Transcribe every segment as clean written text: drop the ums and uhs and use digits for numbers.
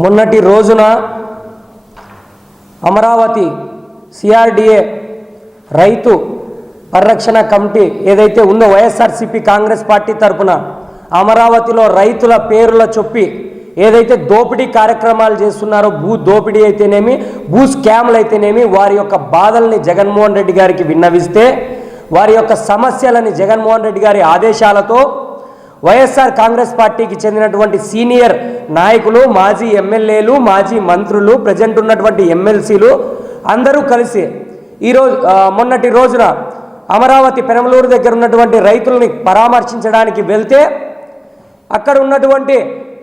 మొన్నటి రోజున అమరావతి సిఆర్డిఏ రైతు పరిరక్షణ కమిటీ ఏదైతే ఉందో వైఎస్ఆర్సీపీ కాంగ్రెస్ పార్టీ తరపున అమరావతిలో రైతుల పేర్ల చొప్పి ఏదైతే దోపిడీ కార్యక్రమాలు చేస్తున్నారో, భూ దోపిడీ అయితేనేమి, భూ స్కామ్లు అయితేనేమి, వారి యొక్క బాధల్ని జగన్మోహన్ రెడ్డి గారికి విన్నవిస్తే, వారి యొక్క సమస్యలని జగన్మోహన్ రెడ్డి గారి ఆదేశాలతో వైఎస్ఆర్ కాంగ్రెస్ పార్టీకి చెందినటువంటి సీనియర్ నాయకులు, మాజీ ఎమ్మెల్యేలు, మాజీ మంత్రులు, ప్రజెంట్ ఉన్నటువంటి ఎమ్మెల్సీలు అందరూ కలిసి ఈరోజు మొన్నటి రోజున అమరావతి పెనమలూరు దగ్గర ఉన్నటువంటి రైతుల్ని పరామర్శించడానికి వెళ్తే అక్కడ ఉన్నటువంటి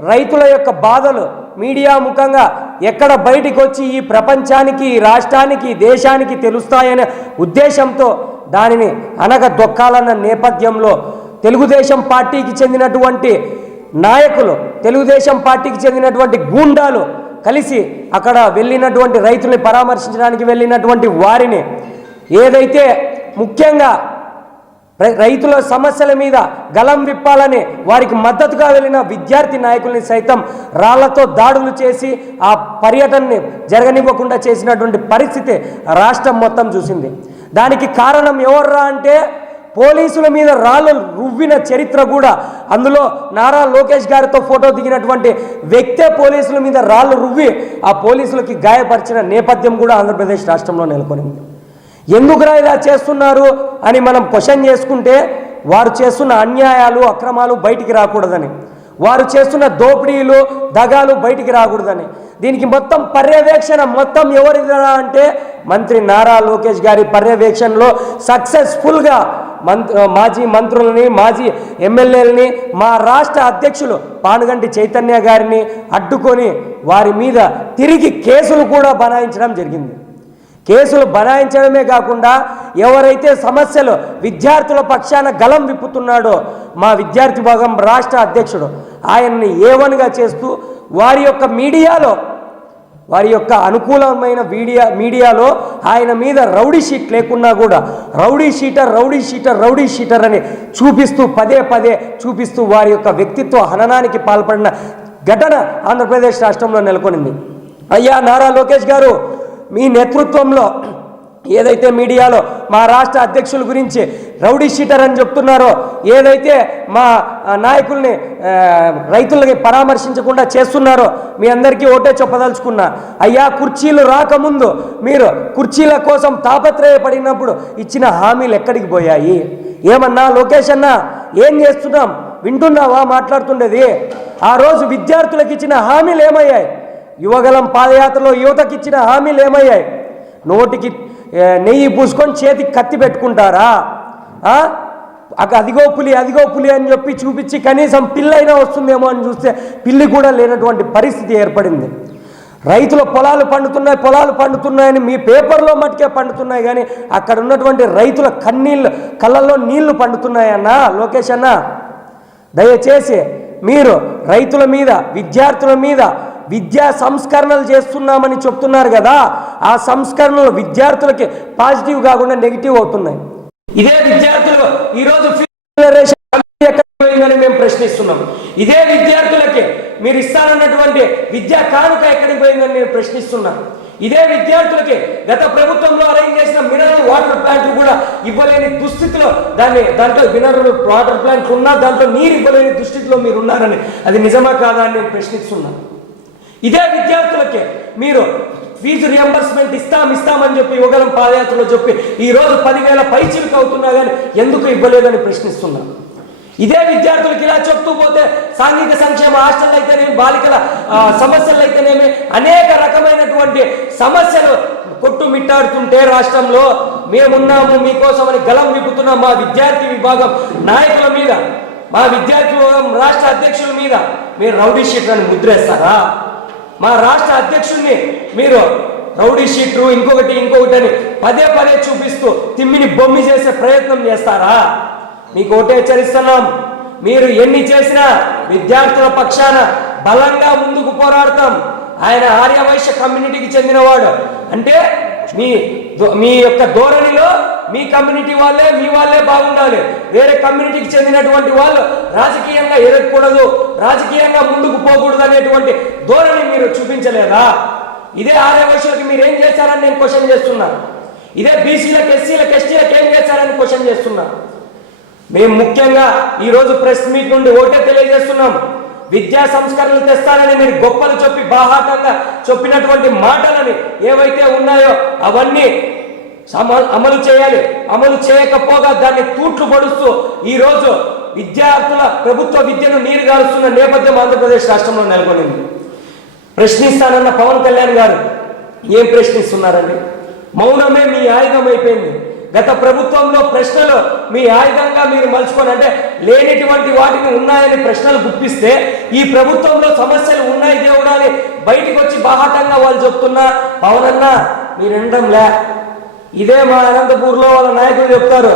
రైతుల యొక్క బాధలు మీడియా ముఖంగా ఎక్కడ బయటికి వచ్చి ఈ ప్రపంచానికి, ఈ రాష్ట్రానికి, దేశానికి తెలుస్తాయనే ఉద్దేశంతో దానిని అనగదొక్కాలన్న నేపథ్యంలో తెలుగుదేశం పార్టీకి చెందినటువంటి నాయకులు, తెలుగుదేశం పార్టీకి చెందినటువంటి గూండాలు కలిసి అక్కడ వెళ్ళినటువంటి రైతుల్ని పరామర్శించడానికి వెళ్ళినటువంటి వారిని ఏదైతే ముఖ్యంగా రైతుల సమస్యల మీద గలం విప్పాలని వారికి మద్దతుగా వెళ్ళిన విద్యార్థి నాయకుల్ని సైతం రాళ్లతో దాడులు చేసి ఆ పర్యటనని జరగనివ్వకుండా చేసినటువంటి పరిస్థితి రాష్ట్రం మొత్తం చూసింది. దానికి కారణం ఎవర్రా అంటే పోలీసుల మీద రాళ్ళు రువ్విన చరిత్ర కూడా, అందులో నారా లోకేష్ గారితో ఫోటో దిగినటువంటి వ్యక్తే పోలీసుల మీద రాళ్ళు రువ్వి ఆ పోలీసులకి గాయపరిచిన నేపథ్యం కూడా ఆంధ్రప్రదేశ్ రాష్ట్రంలో నెలకొనింది. ఎందుకురా ఇలా చేస్తున్నారు అని మనం క్వశ్చన్ చేసుకుంటే, వారు చేస్తున్న అన్యాయాలు, అక్రమాలు బయటికి రాకూడదని, వారు చేస్తున్న దోపిడీలు, దగాలు బయటికి రాకూడదని, దీనికి మొత్తం పర్యవేక్షణ మొత్తం ఎవరిదా అంటే మంత్రి నారా లోకేష్ గారి పర్యవేక్షణలో సక్సెస్ఫుల్గా మాజీ మంత్రులని, మాజీ ఎమ్మెల్యేలని, మా రాష్ట్ర అధ్యక్షులు పానుగంటి చైతన్య గారిని అడ్డుకొని వారి మీద తిరిగి కేసులు కూడా బనాయించడం జరిగింది. కేసులు బనాయించడమే కాకుండా ఎవరైతే సమస్యలు విద్యార్థుల పక్షాన గలం విప్పుతున్నాడో మా విద్యార్థి భాగం రాష్ట్ర అధ్యక్షుడు, ఆయన్ని ఏవన్గా చేస్తూ వారి యొక్క మీడియాలో, వారి యొక్క అనుకూలమైన మీడియాలో ఆయన మీద రౌడీ షీట్ లేకున్నా కూడా రౌడీ షీటర్ అని చూపిస్తూ పదే చూపిస్తూ వారి యొక్క వ్యక్తిత్వ హననానికి పాల్పడిన ఘటన ఆంధ్రప్రదేశ్ రాష్ట్రంలో నెలకొనింది. అయ్యా నారా లోకేష్ గారు, మీ నేతృత్వంలో ఏదైతే మీడియాలో మా రాష్ట్ర అధ్యక్షుల గురించి రౌడీ షీటర్ అని చెప్తున్నారో, ఏదైతే మా నాయకుల్ని రైతులకి పరామర్శించకుండా చేస్తున్నారో మీ అందరికీ ఒకటే చెప్పదలుచుకున్నా. అయ్యా, కుర్చీలు రాకముందు మీరు కుర్చీల కోసం తాపత్రయపడినప్పుడు ఇచ్చిన హామీలు ఎక్కడికి పోయాయి? ఏమన్నా లోకేష్ అన్నా, ఏం చేస్తున్నాం? వింటున్నావా మాట్లాడుతుండేది? ఆ రోజు విద్యార్థులకు ఇచ్చిన హామీలు ఏమయ్యాయి? యువగలం పాదయాత్రలో యువతకి ఇచ్చిన హామీలు ఏమయ్యాయి? నోటికి నెయ్యి పూసుకొని చేతికి కత్తి పెట్టుకుంటారా? అదిగో పులి అని చెప్పి చూపించి కనీసం పిల్లైనా వస్తుందేమో అని చూస్తే పిల్లి కూడా లేనటువంటి పరిస్థితి ఏర్పడింది. రైతుల పొలాలు పండుతున్నాయని మీ పేపర్లో మటుకే పండుతున్నాయి, కానీ అక్కడ ఉన్నటువంటి రైతుల కళ్ళల్లో నీళ్లు పండుతున్నాయన్నా లోకేష్ అన్న. దయచేసి మీరు రైతుల మీద, విద్యార్థుల మీద విద్యా సంస్కరణలు చేస్తున్నామని చెప్తున్నారు కదా, ఆ సంస్కరణలు విద్యార్థులకి పాజిటివ్ కాకుండా నెగిటివ్ అవుతున్నాయి. ఇదే విద్యార్థులు ఈరోజు ఎక్కడికి పోయిందని మేము ప్రశ్నిస్తున్నాం. ఇదే విద్యార్థులకి మీరు ఇస్తానన్నటువంటి విద్యా కానుక ఎక్కడికి పోయిందని నేను ప్రశ్నిస్తున్నాను. ఇదే విద్యార్థులకి గత ప్రభుత్వంలో అరేంజ్ చేసిన మినరల్ వాటర్ ప్లాంట్లు కూడా ఇవ్వలేని దుస్థితిలో, దాంట్లో మినరల్ వాటర్ ప్లాంట్లు ఉన్నా దాంట్లో నీరు ఇవ్వలేని దుస్థితిలో మీరు ఉన్నారని అది నిజమా కాదా అని నేను ప్రశ్నిస్తున్నాను. ఇదే విద్యార్థులకి మీరు ఫీజు రియంబర్స్మెంట్ ఇస్తామని చెప్పి యువగలం పాదయాత్రలో చెప్పి ఈరోజు 10,000 పైచిలకు అవుతున్నా కానీ ఎందుకు ఇవ్వలేదని ప్రశ్నిస్తున్నాను. ఇదే విద్యార్థులకి ఇలా చెప్తూ పోతే సాంఘిక సంక్షేమ హాస్టల్ అయితేనేమి, బాలికల సమస్యలు అయితేనేమి, అనేక రకమైనటువంటి సమస్యలు కొట్టుమిట్టాడుతుంటే రాష్ట్రంలో మేమున్నాము మీకోసమని గలం విప్పుతున్న మా విద్యార్థి విభాగం నాయకుల మీద, మా విద్యార్థి విభాగం రాష్ట్ర అధ్యక్షుల మీద మీరు రౌడీ షీటర్ అని ముద్రేస్తారా? మా రాష్ట్ర అధ్యక్షుడిని మీరు రౌడీ షీటరు ఇంకొకటి అని పదే చూపిస్తూ తిమ్మిని బొమ్మి చేసే ప్రయత్నం చేస్తారా? మీకు ఒకటే హెచ్చరిస్తున్నాం, మీరు ఎన్ని చేసినా విద్యార్థుల పక్షాన బలంగా ముందుకు పోరాడతాం. ఆయన ఆర్యవైశ్య కమ్యూనిటీకి చెందినవాడు అంటే మీ యొక్క ధోరణిలో మీ కమ్యూనిటీ వాళ్ళే మీ వాళ్ళే బాగుండాలి, వేరే కమ్యూనిటీకి చెందినటువంటి వాళ్ళు రాజకీయంగా ఎదగకూడదు, రాజకీయంగా ముందుకు పోకూడదు అనేటువంటి ధోరణి మీరు చూపించలేదా? ఇదే ఆర్యవైశ్యులకి మీరు ఏం చేశారని నేను క్వశ్చన్ చేస్తున్నా. ఇదే బీసీలకు ఎస్సీలకు ఎస్టీలకు ఏం చేశారని క్వశ్చన్ చేస్తున్నా. మేము ముఖ్యంగా ఈరోజు ప్రెస్ మీట్ నుండి ఒకటే తెలియజేస్తున్నాం, విద్యా సంస్కరణలు తెస్తానని మీరు గొప్పలు చెప్పి బాహాటంగా చెప్పినటువంటి మాటలని ఏవైతే ఉన్నాయో అవన్నీ అమలు చేయాలి. అమలు చేయకపోగా దాన్ని తూట్లు పడుస్తూ ఈరోజు విద్యార్థుల ప్రభుత్వ విద్యను నీరు గారుస్తున్న నేపథ్యం ఆంధ్రప్రదేశ్ రాష్ట్రంలో నెలకొనింది. ప్రశ్నిస్తానన్న పవన్ కళ్యాణ్ గారు ఏం ప్రశ్నిస్తున్నారండి? మౌనమే మీ ఆయుధం అయిపోయింది. గత ప్రభుత్వంలో ప్రశ్నలు మీ ఆయుధంగా మీరు మలుచుకొని, అంటే లేనిటువంటి వాటిని ఉన్నాయని ప్రశ్నలు గుప్పిస్తే, ఈ ప్రభుత్వంలో సమస్యలు ఉన్నాయి దేవుడా అని బయటికి వచ్చి బాహాటంగా వాళ్ళు చెప్తున్నా పవన్ అన్న మీరు వినడంలే. ఇదే మా అనంతపూర్లో వాళ్ళ నాయకులు చెప్తారు,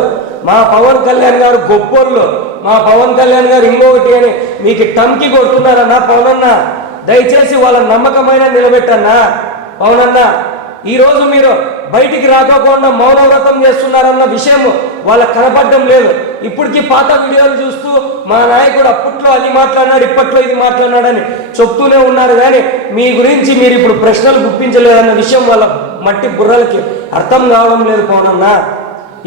మా పవన్ కళ్యాణ్ గారు గొప్పోళ్ళు, మా పవన్ కళ్యాణ్ గారు ఇంకొకటి అని మీకు టంకి కొడుతున్నారన్నా. పవన్ అన్న దయచేసి వాళ్ళ నమ్మకమైన నిలబెట్టన్నా. పవన్ అన్న ఈరోజు మీరు బయటికి రాకోకుండా మౌనవ్రతం చేస్తున్నారన్న విషయం వాళ్ళకి కనపడడం లేదు. ఇప్పటికీ పాత వీడియోలు చూస్తూ మా నాయకుడు అప్పట్లో అది మాట్లాడినాడు, ఇప్పట్లో ఇది మాట్లాడినాడని చెప్తూనే ఉన్నారు, కానీ మీ గురించి మీరు ఇప్పుడు ప్రశ్నలు గుప్పించలేదన్న విషయం వాళ్ళ మట్టి బుర్రలకి అర్థం కావడం లేదు. పవనన్న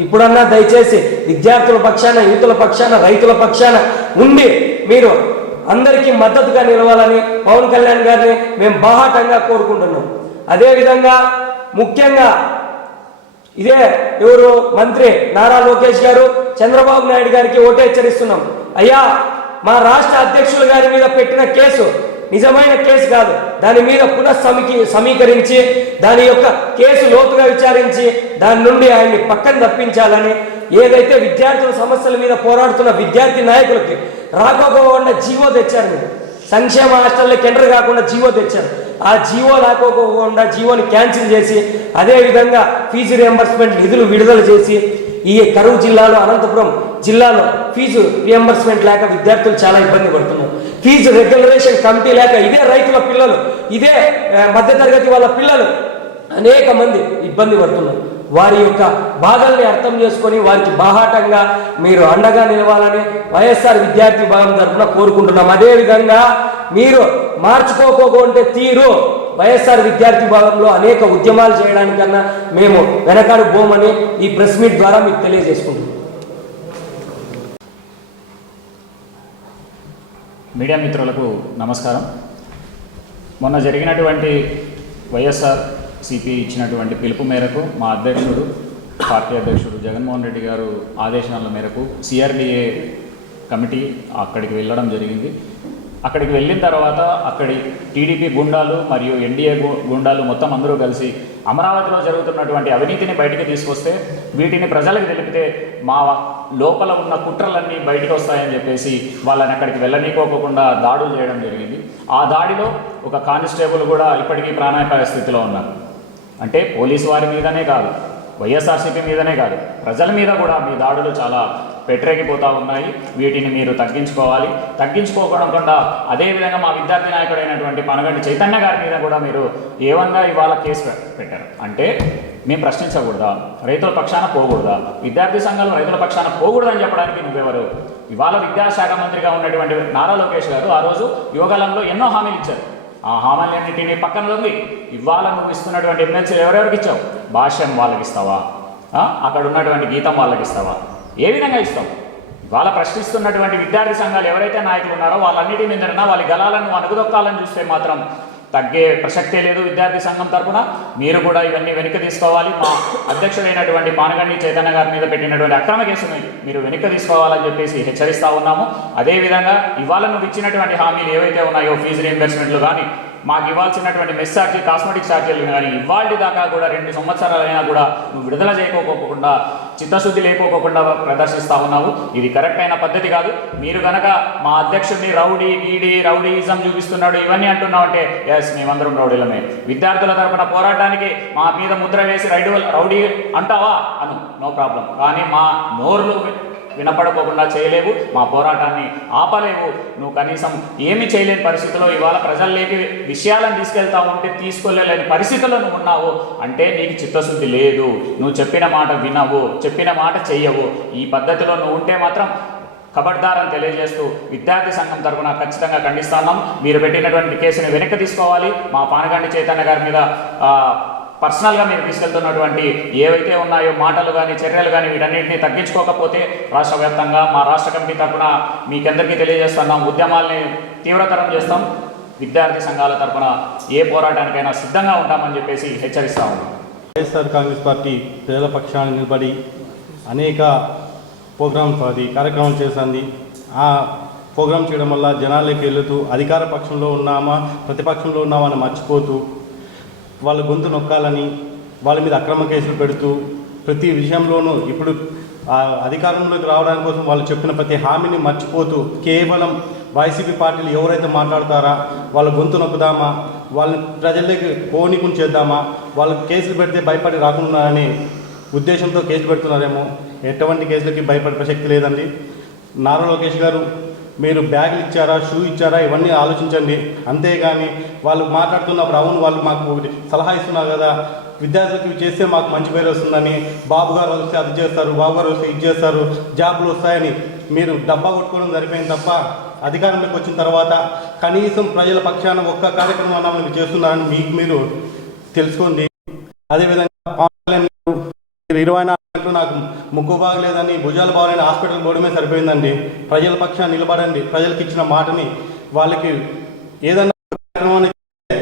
ఇప్పుడన్నా దయచేసి విద్యార్థుల పక్షాన, యువతుల పక్షాన, రైతుల పక్షాన ఉండి మీరు అందరికీ మద్దతుగా నిలవాలని పవన్ కళ్యాణ్ గారిని మేము బాహాటంగా కోరుకుంటున్నాం. అదేవిధంగా ముఖ్యంగా ఇదే ఎవరు మంత్రి నారా లోకేష్ గారు చంద్రబాబు నాయుడు గారికి ఒకటే హెచ్చరిస్తున్నాం, అయ్యా మా రాష్ట్ర అధ్యక్షుల గారి మీద పెట్టిన కేసు నిజమైన కేసు కాదు, దాని మీద సమీకరించి దాని యొక్క కేసు లోతుగా విచారించి దాని నుండి ఆయన్ని పక్కన తప్పించాలని, ఏదైతే విద్యార్థుల సమస్యల మీద పోరాడుతున్న విద్యార్థి నాయకులకి రాకపోకుండా జీవో తెచ్చారు. మీరు సంక్షేమ హాస్టల్లో టెండర్ కాకుండా జీవో తెచ్చారు. ఆ జీవో రాకోకుండా జీవోని క్యాన్సిల్ చేసి, అదేవిధంగా ఫీజు రియంబర్స్మెంట్ నిధులు విడుదల చేసి, ఈ కరూరు జిల్లాలో, అనంతపురం జిల్లాలో ఫీజు రియంబర్స్మెంట్ లేక విద్యార్థులు చాలా ఇబ్బంది పడుతున్నారు. ఫీజు రెగ్యులరేషన్ కమిటీ లేక ఇదే రైతుల పిల్లలు, ఇదే మధ్యతరగతి వాళ్ళ పిల్లలు అనేక మంది ఇబ్బంది పడుతున్నారు. వారి యొక్క బాధల్ని అర్థం చేసుకొని వారికి బాహాటంగా మీరు అండగా నిలవాలని వైఎస్ఆర్ విద్యార్థి విభాగం తరఫున కోరుకుంటున్నాం. అదేవిధంగా మీరు మార్చుకోకపోతే తీరు వైఎస్ఆర్ విద్యార్థి విభాగంలో అనేక ఉద్యమాలు చేయడానికన్నా మేము వెనకాడు పోమని ఈ ప్రెస్ మీట్ ద్వారా మీకు తెలియజేసుకుంటున్నాం. మీడియా మిత్రులకు నమస్కారం. మొన్న జరిగినటువంటి వైఎస్ఆర్ సిపి ఇచ్చినటువంటి పిలుపు మేరకు మా అధ్యక్షుడు, పార్టీ అధ్యక్షుడు జగన్మోహన్ రెడ్డి గారు ఆదేశాల మేరకు సిఆర్డిఏ కమిటీ అక్కడికి వెళ్ళడం జరిగింది. అక్కడికి వెళ్ళిన తర్వాత అక్కడి టీడీపీ గుండాలు మరియు ఎన్డీఏ గుండాలు మొత్తం అందరూ కలిసి అమరావతిలో జరుగుతున్నటువంటి అవినీతిని బయటికి తీసుకొస్తే, వీటిని ప్రజలకు తెలిపితే మా లోపల ఉన్న కుట్రలన్నీ బయటకు వస్తాయని చెప్పేసి వాళ్ళని అక్కడికి వెళ్ళనీకోకుండా దాడులు చేయడం జరిగింది. ఆ దాడిలో ఒక కానిస్టేబుల్ కూడా ఇప్పటికీ ప్రాణాపాయ స్థితిలో ఉన్నారు. అంటే పోలీసు వారి మీదనే కాదు, వైఎస్ఆర్సీపీ మీదనే కాదు, ప్రజల మీద కూడా మీ దాడులు చాలా పెట్టరేగిపోతూ ఉన్నాయి. వీటిని మీరు తగ్గించుకోకుండా అదేవిధంగా మా విద్యార్థి నాయకుడైనటువంటి పనగంటి చైతన్య గారి మీద కూడా మీరు ఏమన్నా ఇవాళ కేసు పెట్టారు. అంటే మేము ప్రశ్నించకూడదా? రైతుల పక్షాన పోకూడదా? విద్యార్థి సంఘాలు రైతుల పక్షాన పోకూడదని చెప్పడానికి నువ్వెవరు? ఇవాళ విద్యాశాఖ మంత్రిగా ఉన్నటువంటి నారా లోకేష్ గారు ఆ రోజు యువగలంలో ఎన్నో హామీలు ఇచ్చారు. ఆ హామీలన్నింటినీ పక్కన ఉంది. ఇవాళ నువ్వు ఇస్తున్నటువంటి ఎమ్మెల్సీలు ఎవరెవరికి ఇచ్చావు? భాష్యం వాళ్ళకి ఇస్తావా? అక్కడ ఉన్నటువంటి గీతం వాళ్ళకి ఇస్తావా? ఏ విధంగా ఇస్తావు? వాళ్ళ ప్రశ్నిస్తున్నటువంటి విద్యార్థి సంఘాలు ఎవరైతే నాయకులు ఉన్నారో వాళ్ళన్నిటి మీద వాళ్ళ గలాలను అనుగుదొక్కాలని చూస్తే మాత్రం తగ్గే ప్రసక్తే లేదు. విద్యార్థి సంఘం తరఫున మీరు కూడా ఇవన్నీ వెనక్కి తీసుకోవాలి. మా అధ్యక్షుడైనటువంటి పానగంటి చైతన్య గారి మీద పెట్టినటువంటి అక్రమ కేసుని మీరు వెనక్కి తీసుకోవాలని చెప్పేసి హెచ్చరిస్తూ ఉన్నాము. అదేవిధంగా ఇవాళ నువ్వు ఇచ్చినటువంటి హామీలు ఏవైతే ఉన్నాయో ఫీజు రీయింబర్స్మెంట్లు కానీ, మాకు ఇవ్వాల్సినటువంటి మెస్ ఛార్జీ, కాస్మెటిక్ ఛార్జీలు కానీ ఇవాళ దాకా కూడా 2 సంవత్సరాలైనా కూడా నువ్వు విడుదల చేయకోకుండా, చిత్తశుద్ధి లేకోకుండా ప్రదర్శిస్తూ ఉన్నావు. ఇది కరెక్ట్ అయిన పద్ధతి కాదు. మీరు కనుక మా అధ్యక్షుడిని రౌడీయిజం చూపిస్తున్నాడు ఇవన్నీ అంటున్నావు అంటే ఎస్, మేమందరం రౌడీలమే. విద్యార్థుల తరపున పోరాటానికి మా మీద ముద్ర వేసి రౌడీ అంటావా? అను, నో ప్రాబ్లం. కానీ మా నోరులు వినపడకోకుండా చేయలేవు, మా పోరాటాన్ని ఆపలేవు. నువ్వు కనీసం ఏమి చేయలేని పరిస్థితిలో ఇవాళ ప్రజల్లోకి విషయాలను తీసుకెళ్తా ఉంటే తీసుకోలేని పరిస్థితుల్లో నువ్వు ఉన్నావు అంటే నీకు చిత్తశుద్ధి లేదు. నువ్వు చెప్పిన మాట వినవు, చెప్పిన మాట చెయ్యవు. ఈ పద్ధతిలో నువ్వు ఉంటే మాత్రం ఖబర్దారని తెలియజేస్తూ విద్యార్థి సంఘం తరఫున ఖచ్చితంగా ఖండిస్తున్నాం. మీరు పెట్టినటువంటి కేసుని వెనక్కి తీసుకోవాలి. మా పానగంటి చైతన్య గారి మీద పర్సనల్గా మీరు తీసుకెళ్తున్నటువంటి ఏవైతే ఉన్నాయో మాటలు కానీ చర్యలు కానీ వీటన్నింటినీ తగ్గించుకోకపోతే రాష్ట్ర వ్యాప్తంగా మా రాష్ట్ర కమిటీ తరఫున మీకందరికీ తెలియజేస్తున్నాం, ఉద్యమాల్ని తీవ్రతరం చేస్తాం. విద్యార్థి సంఘాల తరఫున ఏ పోరాటానికైనా సిద్ధంగా ఉంటామని చెప్పేసి హెచ్చరిస్తా ఉన్నాం. వైఎస్ఆర్ కాంగ్రెస్ పార్టీ ప్రజల పక్షాన్ని నిలబడి అనేక కార్యక్రమం చేసింది. ఆ ప్రోగ్రాం చేయడం వల్ల జనాలకి వెళుతూ అధికార పక్షంలో ఉన్నామా ప్రతిపక్షంలో ఉన్నామా అని మర్చిపోతూ వాళ్ళ గొంతు నొక్కాలని వాళ్ళ మీద అక్రమ కేసులు పెడుతూ ప్రతి విషయంలోనూ ఇప్పుడు అధికారంలోకి రావడానికి కోసం వాళ్ళు చెప్పిన ప్రతి హామీని మర్చిపోతూ కేవలం వైసీపీ పార్టీలు ఎవరైతే మాట్లాడతారా వాళ్ళ గొంతు నొక్కుదామా, వాళ్ళని ప్రజల్లోకి పోనీకుని చేద్దామా, వాళ్ళకి కేసులు పెడితే భయపడి రాకుండా అనే ఉద్దేశంతో కేసులు పెడుతున్నారేమో. ఎటువంటి కేసులకి భయపడే ప్రసక్తి లేదండి. నారా లోకేష్ గారు మీరు బ్యాగులు ఇచ్చారా, షూ ఇచ్చారా, ఇవన్నీ ఆలోచించండి. అంతేగాని వాళ్ళు మాట్లాడుతున్నప్పుడు అవును వాళ్ళు మాకు సలహా ఇస్తున్నారు కదా, విద్యార్థులకు ఇవి చేస్తే మాకు మంచి పేరు వస్తుందని, బాబు గారు వస్తే అది చేస్తారు, బాబు గారు వస్తే ఇది చేస్తారు, జాబులు వస్తాయని మీరు డబ్బా కొట్టుకోవడం సరిపోయింది తప్ప అధికారంలోకి వచ్చిన తర్వాత కనీసం ప్రజల పక్షాన ఒక్క కార్యక్రమం అన్నా మీరు చేస్తున్నారని మీకు మీరు తెలుసుకోండి. అదేవిధంగా 24 గంటలు నాకు ముక్కు బాగలేదని భుజాలు బాగలేని హాస్పిటల్ పోవడమే సరిపోయిందండి. ప్రజల పక్షాన్ని నిలబడండి. ప్రజలకు ఇచ్చిన మాటని వాళ్ళకి ఏదన్నా కార్యక్రమాన్ని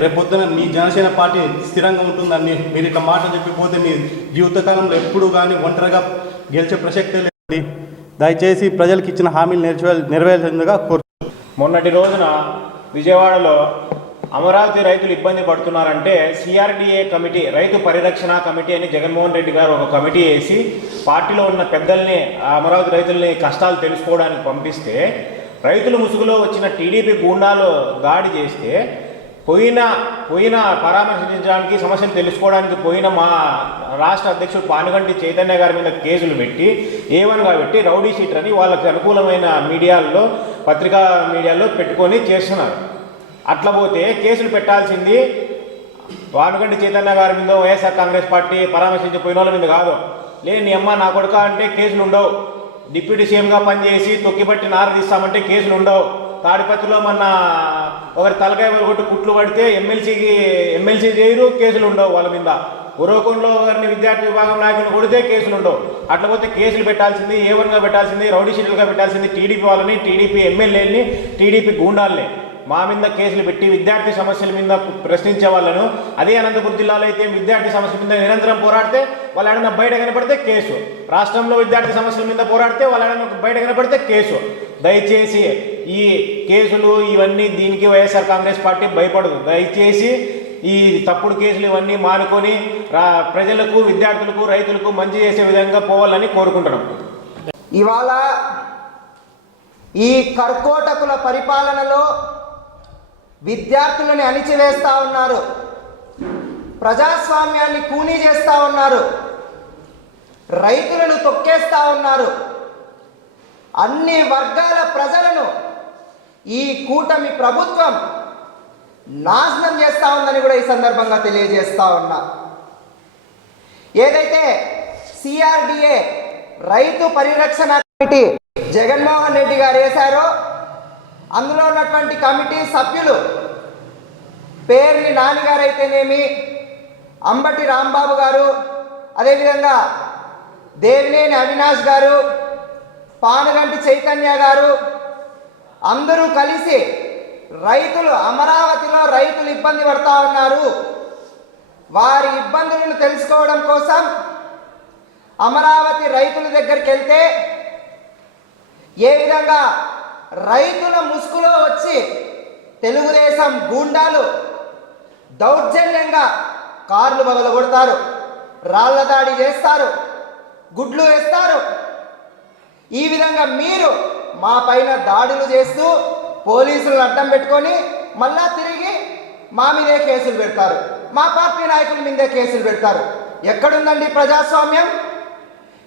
రేపొద్దున మీ జనసేన పార్టీ స్థిరంగా ఉంటుందని మీరు ఇట్లా మాట చెప్పిపోతే మీ జీవితకాలంలో ఎప్పుడు కానీ ఒంటరిగా గెలిచే ప్రసక్తే లేదండి. దయచేసి ప్రజలకు ఇచ్చిన హామీలు నెరవేర్చేందుగా కోరుతున్నాను. మొన్నటి రోజున విజయవాడలో అమరావతి రైతులు ఇబ్బంది పడుతున్నారంటే సిఆర్డిఏ కమిటీ, రైతు పరిరక్షణ కమిటీ అని జగన్మోహన్ రెడ్డి గారు ఒక కమిటీ వేసి పార్టీలో ఉన్న పెద్దల్ని అమరావతి రైతుల్ని కష్టాలు తెలుసుకోవడానికి పంపిస్తే రైతుల ముసుగులో వచ్చిన టీడీపీ గూండాలు దాడి చేస్తే పోయిన పరామర్శించడానికి సమస్యలు తెలుసుకోవడానికి పోయిన మా రాష్ట్ర అధ్యక్షుడు పానుగంటి చైతన్య గారి మీద కేసులు పెట్టి A1గా పెట్టి రౌడీ షీటర్ అని వాళ్ళకి అనుకూలమైన మీడియాల్లో పత్రికా మీడియాల్లో పెట్టుకొని చేస్తున్నారు. అట్లా పోతే కేసులు పెట్టాల్సింది పానుగంటి చైతన్య గారి మీద వైఎస్ఆర్ కాంగ్రెస్ పార్టీ పరామర్శించిపోయిన వాళ్ళ మీద కాదు. నీ అమ్మ నా కొడుక అంటే కేసులు ఉండవు. డిప్యూటీ సీఎంగా పనిచేసి తొక్కిబట్టి నార తీస్తామంటే కేసులు ఉండవు. తాడిపత్రిలో మొన్న ఒకరి తలకాయ కొట్టి కుట్లు పడితే ఎమ్మెల్సీ చేయరు, కేసులు ఉండవు వాళ్ళ మీద. ఉరవకొండలో ఒకరిని విద్యార్థి విభాగం నాయకులను కొడితే కేసులు ఉండవు. అట్లా పోతే కేసులు పెట్టాల్సింది A1గా పెట్టాల్సింది, రౌడీ షీటర్గా పెట్టాల్సింది టీడీపీ వాళ్ళని, టీడీపీ ఎమ్మెల్యేలని, టీడీపీ గూండాలని. మా మీద కేసులు పెట్టి విద్యార్థి సమస్యల మీద ప్రశ్నించే వాళ్ళను, అదే అనంతపురం జిల్లాలో అయితే విద్యార్థి సమస్యల మీద నిరంతరం పోరాడితే వాళ్ళు ఏడన్నా బయట కనపడితే కేసు, రాష్ట్రంలో విద్యార్థి సమస్యల మీద పోరాడితే వాళ్ళు ఏడన్నా బయట కనపడితే కేసు. దయచేసి ఈ కేసులు ఇవన్నీ దీనికి వైఎస్ఆర్ కాంగ్రెస్ పార్టీ భయపడదు. దయచేసి ఈ తప్పుడు కేసులు ఇవన్నీ మానుకొని ప్రజలకు, విద్యార్థులకు, రైతులకు మంచి చేసే విధంగా పోవాలని కోరుకుంటున్నాం. ఇవాళ ఈ కర్కోటకుల పరిపాలనలో విద్యార్థులని అణిచివేస్తూ ఉన్నారు, ప్రజాస్వామ్యాన్ని కూనీ చేస్తూ ఉన్నారు, రైతులను తొక్కేస్తూ ఉన్నారు. అన్ని వర్గాల ప్రజలను ఈ కూటమి ప్రభుత్వం నాశనం చేస్తూ ఉందని కూడా ఈ సందర్భంగా తెలియజేస్తూ ఉన్నా. ఏదైతే సిఆర్డిఏ రైతు పరిరక్షణ కమిటీ జగన్మోహన్ రెడ్డి గారు వేశారో అందులో ఉన్నటువంటి కమిటీ సభ్యులు పేర్ని నానిగారు అయితేనేమి, అంబటి రాంబాబు గారు, అదేవిధంగా దేవినేని అవినాష్ గారు, పానుగంటి చైతన్య గారు అందరూ కలిసి అమరావతిలో రైతులు ఇబ్బంది పడుతూ ఉన్నారు, వారి ఇబ్బందులను తెలుసుకోవడం కోసం అమరావతి రైతుల దగ్గరికి వెళ్తే ఏ విధంగా రైతుల ముసుగులో వచ్చి తెలుగుదేశం గూండాలు దౌర్జన్యంగా కార్లు పగలగొడతారు, రాళ్ల దాడి చేస్తారు, గుడ్లు వేస్తారు. ఈ విధంగా మీరు మా పైన దాడులు చేస్తూ పోలీసులను అడ్డం పెట్టుకొని మళ్ళా తిరిగి మా మీదే కేసులు పెడతారు, మా పార్టీ నాయకుల మీదే కేసులు పెడతారు. ఎక్కడుందండి ప్రజాస్వామ్యం?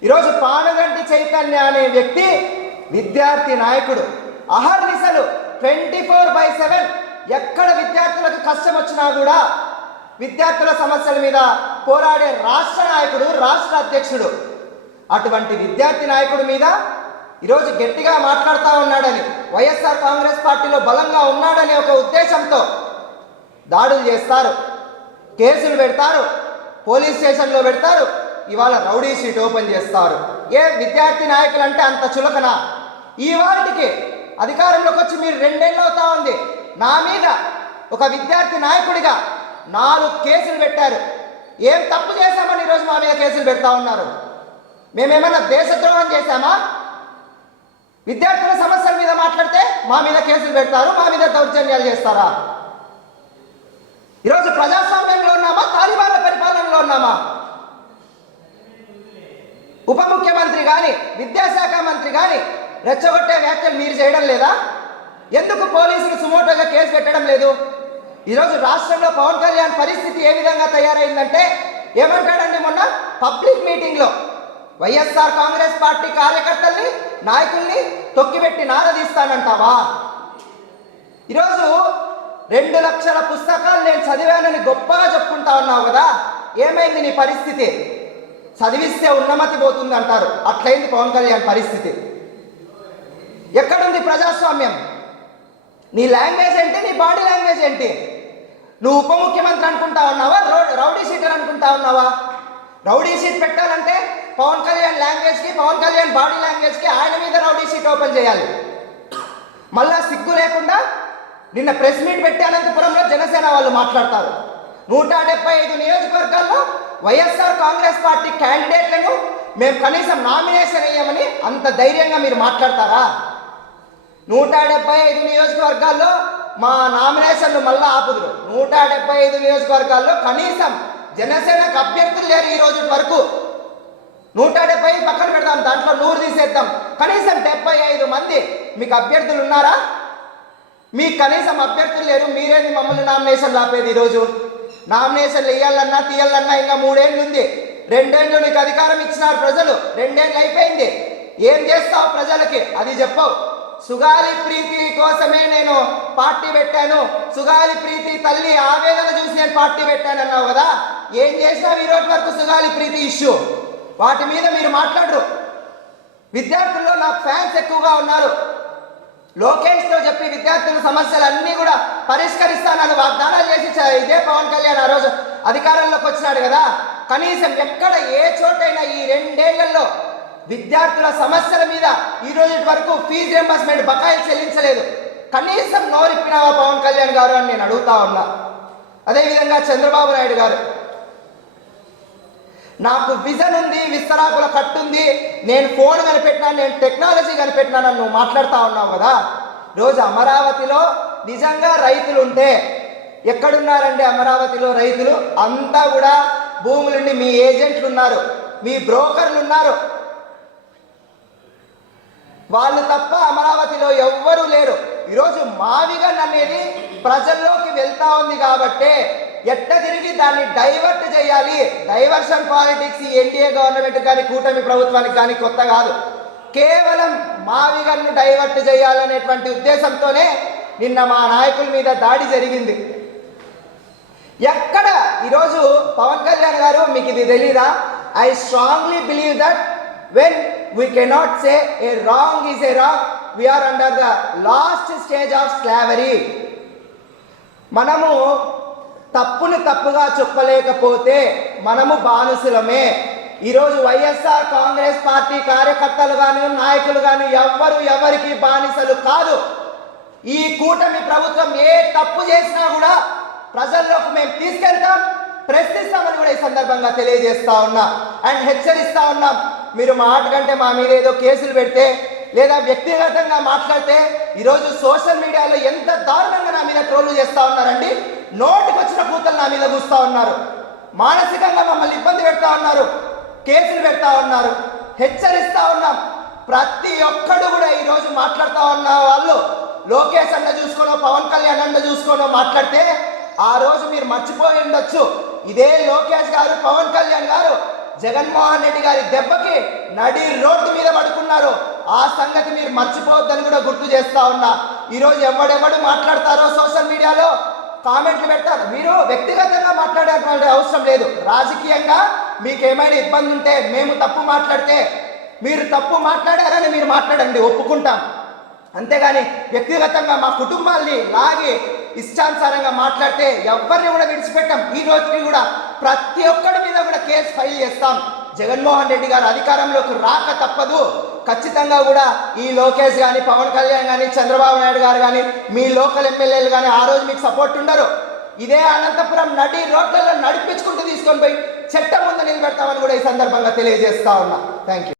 ఈరోజు పానుగంటి చైతన్య అనే వ్యక్తి విద్యార్థి నాయకుడు. అహర్నిశలు 24/7 ఎక్కడ విద్యార్థులకు కష్టం వచ్చినా కూడా విద్యార్థుల సమస్యల మీద పోరాడే రాష్ట్ర నాయకుడు, రాష్ట్ర అధ్యక్షుడు. అటువంటి విద్యార్థి నాయకుడి మీద ఈరోజు గట్టిగా మాట్లాడుతూ ఉన్నాడని, వైఎస్ఆర్ కాంగ్రెస్ పార్టీలో బలంగా ఉన్నాడనే ఒక ఉద్దేశంతో దాడులు చేస్తారు, కేసులు పెడతారు, పోలీస్ స్టేషన్లో పెడతారు, ఇవాళ రౌడీ షీట్ ఓపెన్ చేస్తారు. ఏ విద్యార్థి నాయకులు అంటే అంత చులకన? ఈ వాటికి అధికారంలోకి వచ్చి మీరు 2 ఏళ్ళు అవుతా ఉంది. నా మీద ఒక విద్యార్థి నాయకుడిగా 4 కేసులు పెట్టారు. ఏం తప్పు చేశామని ఈరోజు మా మీద కేసులు పెడతా ఉన్నారు? మేమేమన్నా దేశద్రోహం చేశామా? విద్యార్థుల సమస్యల మీద మాట్లాడితే మా మీద కేసులు పెడతారు, మా మీద దౌర్జన్యాలు చేస్తారా? ఈరోజు ప్రజాస్వామ్యంలో ఉన్నామా, తాలిబాన్ల పరిపాలనలో ఉన్నామా? ఉప ముఖ్యమంత్రి కానీ, విద్యాశాఖ మంత్రి కానీ రెచ్చగొట్టే వ్యాఖ్యలు మీరు చేయడం లేదా? ఎందుకు పోలీసులు సుమోటోగా కేసు పెట్టడం లేదు? ఈరోజు రాష్ట్రంలో పవన్ కళ్యాణ్ పరిస్థితి ఏ విధంగా తయారైందంటే, ఏమంటాడండి, మొన్న పబ్లిక్ మీటింగ్లో వైఎస్ఆర్ కాంగ్రెస్ పార్టీ కార్యకర్తల్ని, నాయకుల్ని తొక్కిపెట్టి నారదీస్తానంటావా? ఈరోజు 2 లక్షల పుస్తకాలు నేను చదివానని గొప్పగా చెప్పుకుంటా ఉన్నావు కదా, ఏమైంది నీ పరిస్థితి? చదివిస్తే ఉన్నమతి పోతుంది అంటారు, అట్లయింది పవన్ కళ్యాణ్ పరిస్థితి. ఎక్కడుంది ప్రజాస్వామ్యం? నీ లాంగ్వేజ్ ఏంటి? నీ బాడీ లాంగ్వేజ్ ఏంటి? నువ్వు ఉప ముఖ్యమంత్రి అనుకుంటా ఉన్నావా? రౌడీ షీటర్ అనుకుంటా ఉన్నావా? రౌడీ షీట్ పెట్టాలంటే పవన్ కళ్యాణ్ లాంగ్వేజ్కి, పవన్ కళ్యాణ్ బాడీ లాంగ్వేజ్కి ఆయన మీద రౌడీ షీట్ ఓపెన్ చేయాలి. మళ్ళా సిగ్గు లేకుండా నిన్న ప్రెస్ మీట్ పెట్టి అనంతపురంలో జనసేన వాళ్ళు మాట్లాడతారు. 175 నియోజకవర్గాల్లో వైఎస్ఆర్ కాంగ్రెస్ పార్టీ క్యాండిడేట్లను మేము కనీసం నామినేషన్ వేయమని అంత ధైర్యంగా మీరు మాట్లాడతారా? 175 నియోజకవర్గాల్లో మా నామినేషన్లు మళ్ళా ఆపుదురు. 175 నియోజకవర్గాల్లో కనీసం జనసేనకు అభ్యర్థులు లేరు ఈ రోజు వరకు. 170 పక్కన పెడదాం, దాంట్లో 100 తీసేద్దాం, కనీసం 75 మంది మీకు అభ్యర్థులు ఉన్నారా? మీకు కనీసం అభ్యర్థులు లేరు, మీరేది మమ్మల్ని నామినేషన్లు ఆపేది? ఈరోజు నామినేషన్లు వేయాలన్నా తీయాలన్నా ఇంకా 3 ఏళ్ళు ఉంది. 2 ఏళ్ళు నీకు అధికారం ఇచ్చినారు ప్రజలు, 2 ఏళ్ళు అయిపోయింది. ఏం చేస్తావు ప్రజలకి అది చెప్పవు. సుగాలి ప్రీతి కోసమే నేను పార్టీ పెట్టాను, సుగాలి ప్రీతి తల్లి ఆవేదన చూసి నేను పార్టీ పెట్టాను అన్నావు కదా, ఏం చేసినావు ఈ రోజు వరకు సుగాలి ప్రీతి ఇష్యూ? వాటి మీద మీరు మాట్లాడరు. విద్యార్థుల్లో నాకు ఫ్యాన్స్ ఎక్కువగా ఉన్నారు. లోకేష్తో చెప్పి విద్యార్థుల సమస్యలన్నీ కూడా పరిష్కరిస్తానని వాగ్దానాలు చేసి ఇదే పవన్ కళ్యాణ్ ఆ రోజు అధికారంలోకి వచ్చినాడు కదా. కనీసం ఎక్కడ ఏ చోటైనా ఈ 2 ఏళ్లలో విద్యార్థుల సమస్యల మీద ఈ రోజు వరకు ఫీజు రింబర్స్మెంట్ బకాయిలు చెల్లించలేదు. కనీసం నోరిప్పినావా పవన్ కళ్యాణ్ గారు అని నేను అడుగుతా ఉన్నా. అదేవిధంగా చంద్రబాబు నాయుడు గారు, నాకు విజన్ ఉంది, విస్తరాకుల కట్టుంది, నేను ఫోన్ కనిపెట్టినాను, నేను టెక్నాలజీ కనిపెట్టినానని నువ్వు మాట్లాడుతూ ఉన్నావు కదా. రోజు అమరావతిలో నిజంగా రైతులు ఉంటే ఎక్కడున్నారండి? అమరావతిలో రైతులు అంతా కూడా భూములుండి మీ ఏజెంట్లు ఉన్నారు, మీ బ్రోకర్లు ఉన్నారు, వాళ్ళు తప్ప అమరావతిలో ఎవ్వరూ లేరు. ఈరోజు మావిగన్ అనేది ప్రజల్లోకి వెళ్తా ఉంది కాబట్టి ఎట్ట తిరిగి దాన్ని డైవర్ట్ చేయాలి. డైవర్షన్ పాలిటిక్స్ ఎన్డీఏ గవర్నమెంట్ కానీ కూటమి ప్రభుత్వానికి కానీ కొత్త కాదు. కేవలం మావిగన్ను డైవర్ట్ చేయాలనేటువంటి ఉద్దేశంతోనే నిన్న మా నాయకుల మీద దాడి జరిగింది. ఎక్కడ ఈరోజు పవన్ కళ్యాణ్ గారు మీకు ఇది తెలీదా? I strongly believe that when we cannot say a wrong is a wrong, we are under the last stage of slavery. మనము తప్పును తప్పుగా చెప్పలేకపోతే మనము బానిసలమే. ఈరోజు వైఎస్ఆర్ కాంగ్రెస్ పార్టీ కార్యకర్తలు కానీ నాయకులు కానీ ఎవరికి బానిసలు కాదు. ఈ కూటమి ప్రభుత్వం ఏ తప్పు చేసినా కూడా ప్రజల్లోకి మేము తీసుకెళ్తాం, ప్రశ్నిస్తామని కూడా ఈ సందర్భంగా తెలియజేస్తా ఉన్నా అండ్ హెచ్చరిస్తా ఉన్నాం. మీరు మాట కంటే మా మీద ఏదో కేసులు పెడితే లేదా వ్యక్తిగతంగా మాట్లాడితే ఈరోజు సోషల్ మీడియాలో ఎంత దారుణంగా నా మీద ట్రోల్ చేస్తూ ఉన్నారండి. నోటికి వచ్చిన కూతలు నా మీద కూస్తూ ఉన్నారు, మానసికంగా మమ్మల్ని ఇబ్బంది పెడతా ఉన్నారు, కేసులు పెడతా ఉన్నారు. హెచ్చరిస్తా ఉన్నాం. ప్రతి ఒక్కడు కూడా ఈరోజు మాట్లాడుతూ ఉన్న వాళ్ళు లోకేష్ అన్న చూసుకోనో పవన్ కళ్యాణ్ అన్న చూసుకోనో మాట్లాడితే ఆ రోజు మీరు మర్చిపోయి ఉండొచ్చు. ఇదే లోకేష్ గారు పవన్ కళ్యాణ్ గారు జగన్మోహన్ రెడ్డి గారి దెబ్బకి నడి రోడ్డు మీద పడుకున్నారు. ఆ సంగతి మీరు మర్చిపోవద్దని కూడా గుర్తు చేస్తా ఉన్నా. ఈరోజు ఎవడెవడు మాట్లాడతారో సోషల్ మీడియాలో కామెంట్లు పెడతారు. మీరు వ్యక్తిగతంగా మాట్లాడేటువంటి అవసరం లేదు. రాజకీయంగా మీకు ఏమైనా ఇబ్బంది ఉంటే, మేము తప్పు మాట్లాడితే మీరు తప్పు మాట్లాడారని మీరు మాట్లాడండి, ఒప్పుకుంటాం. అంతేగాని వ్యక్తిగతంగా మా కుటుంబాల్ని లాగి ఇష్టానుసారంగా మాట్లాడితే ఎవరిని కూడా విడిచిపెట్టాం. ఈ రోజుకి కూడా ప్రతి ఒక్కడి మీద కూడా కేసు ఫైల్ చేస్తాం. జగన్మోహన్ రెడ్డి గారు అధికారంలోకి రాక తప్పదు. ఖచ్చితంగా కూడా ఈ లోకేష్ కానీ, పవన్ కళ్యాణ్ కానీ, చంద్రబాబు నాయుడు గారు కానీ, మీ లోకల్ ఎమ్మెల్యేలు కానీ ఆ రోజు మీకు సపోర్ట్ ఉండరు. ఇదే అనంతపురం నడి రోడ్లలో నడిపించుకుంటూ తీసుకొని పోయి చట్టం ముందు నిలబెడతామని కూడా ఈ సందర్భంగా తెలియజేస్తా ఉన్నా. Thank you.